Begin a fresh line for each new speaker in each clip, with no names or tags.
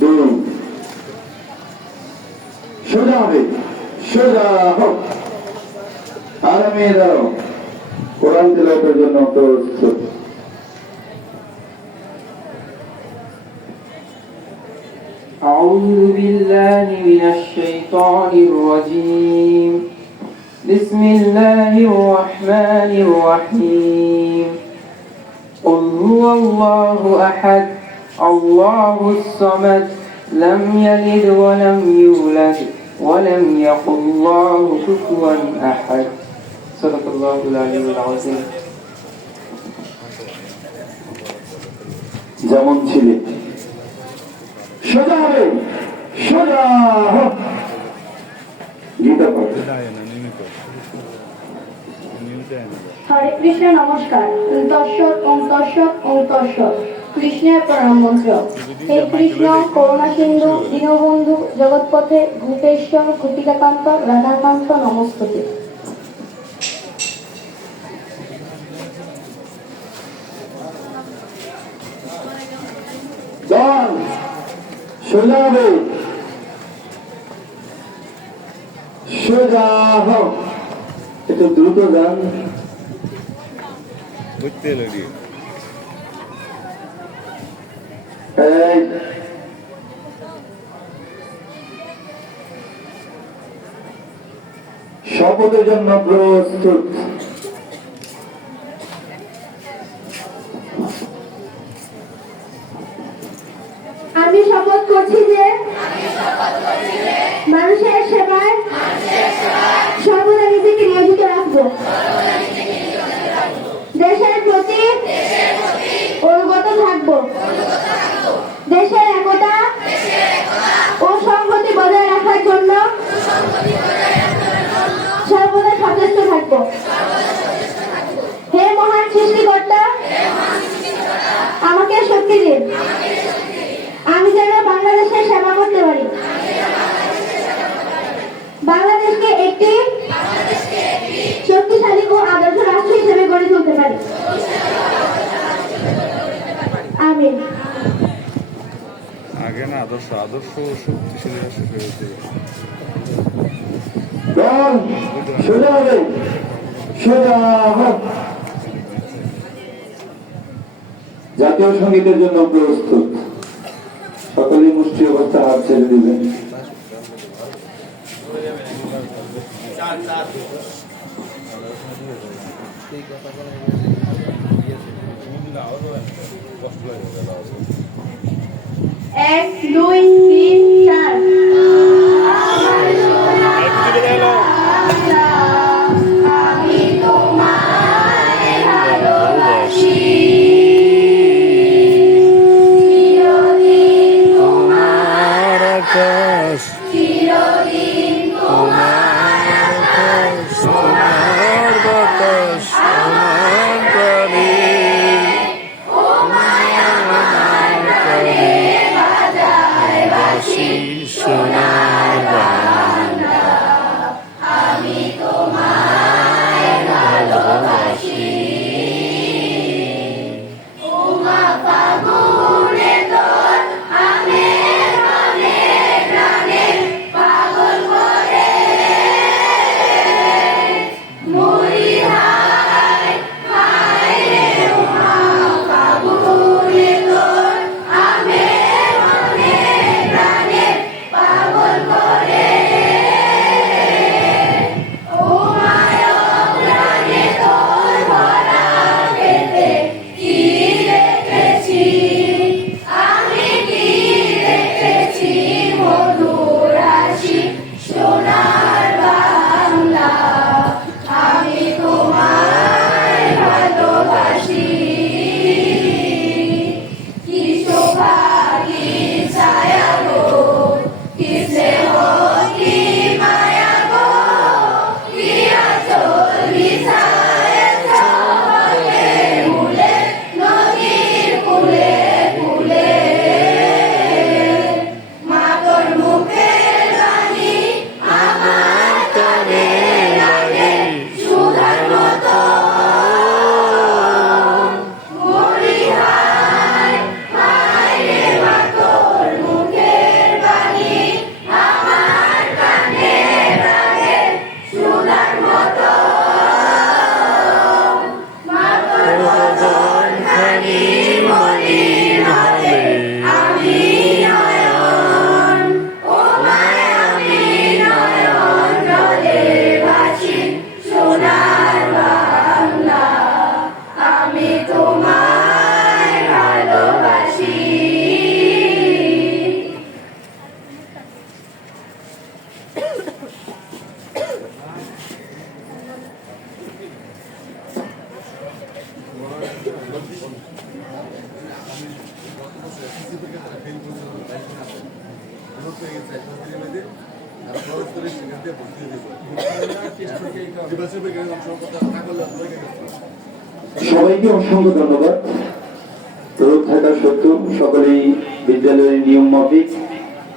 দুই সোজা হবে সোজা হোক আর মেয়েরাও কোরআন তেলাওয়াতের জন্য প্রস্তুত
أعوذ بالله من الشيطان الرجيم بسم الله الرحمن الرحيم قل هو الله أحد الله الصمد لم يلد ولم يولد ولم يقل الله كفوا أحد صدق الله العلي العظيم
যেমন ছিলে সোজা হবে সোজা হোক গীতা পাঠ
হরে কৃষ্ণ নমস্কার দর্শক ওম দর্শক ওম দর্শক কৃষ্ণের প্রণাম মন্ত্র হে কৃষ্ণ করুণা সিন্ধু দীনবন্ধু জগৎপথে ভূতেশ্বর গোপিকাকান্ত রাধাকান্ত নমস্তুতে।
সোজা হোক দ্রুত যান
বুঝতে লাগি
এই শপথের জন্য প্রস্তুত।
আমি শপথ করছি যে মানুষের সেবায় সর্বদা নিজেকে নিয়োজিত রাখব। সচেষ্ট থাকব। হে মহান সৃষ্টিকর্তা, আমাকে শক্তি দিন। আমি যেন বাংলাদেশের সেবা করতে পারি। বাংলাদেশকে একটি শক্তিশালী ও আদর্শ রাষ্ট্র হিসেবে গড়ে তুলতে পারি। আমিন।
আগে না, আদর্শ আদর্শ শক্তিশালী রাষ্ট্র হয়েছে
দল সোজা হবে। সোজা হোক জাতীয় সঙ্গীতের জন্য প্রস্তুত। সকলে মুষ্টি অবস্থা হাত ছেড়ে দিবেন।
এক দুই
সবাইকে অসংখ্য ধন্যবাদ। রোগ থাকা সত্ত্বেও সকলেই বিদ্যালয়ের নিয়ম মাফিক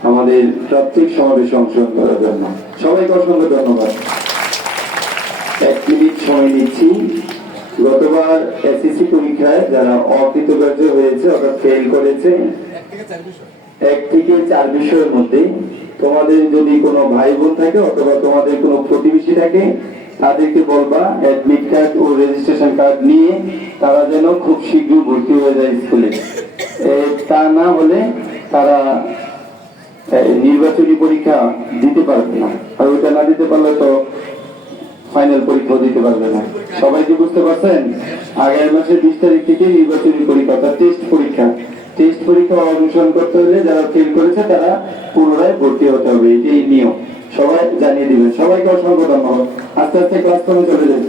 আমাদের প্রাত্যিক সমাবেশে অংশগ্রহণ করার জন্য সবাইকে অসংখ্য ধন্যবাদ। এক মিনিট সময় নিচ্ছি। গতবার এসএসসি পরীক্ষায় যারা অকৃতকার্য হয়েছে অর্থাৎ ফেল করেছে এক থেকে চার বিষয়ের মধ্যে। তোমাদের যদি কোনো ভাই বোন থাকে অথবা তোমাদের কোনো প্রতিবেশী থাকে, তাদেরকে বলবা অ্যাডমিট কার্ড ও রেজিস্ট্রেশন কার্ড নিয়ে তারা যেন খুব শীঘ্র ভর্তি হয়ে যায় স্কুলে। তা না হলে তারা নির্বাচনী পরীক্ষা দিতে পারবে না। আর ওইটা না দিতে পারলে তো ফাইনাল পরীক্ষা দিতে পারবে না। সবাই কি বুঝতে পারছেন? আগের মাসের বিশ তারিখ থেকে নির্বাচনী পরীক্ষা অর্থাৎ টেস্ট পরীক্ষা। টেস্ট পরীক্ষা অনুসরণ করতে হলে যারা ফেল করেছে তারা পুনরায় ভর্তি হতে হবে, এটাই নিয়ম। সবাই জানিয়ে দিবেন। সবাইকে অসংখ্য ধন্যবাদ। আস্তে আস্তে ক্লাস করে চলে যাবে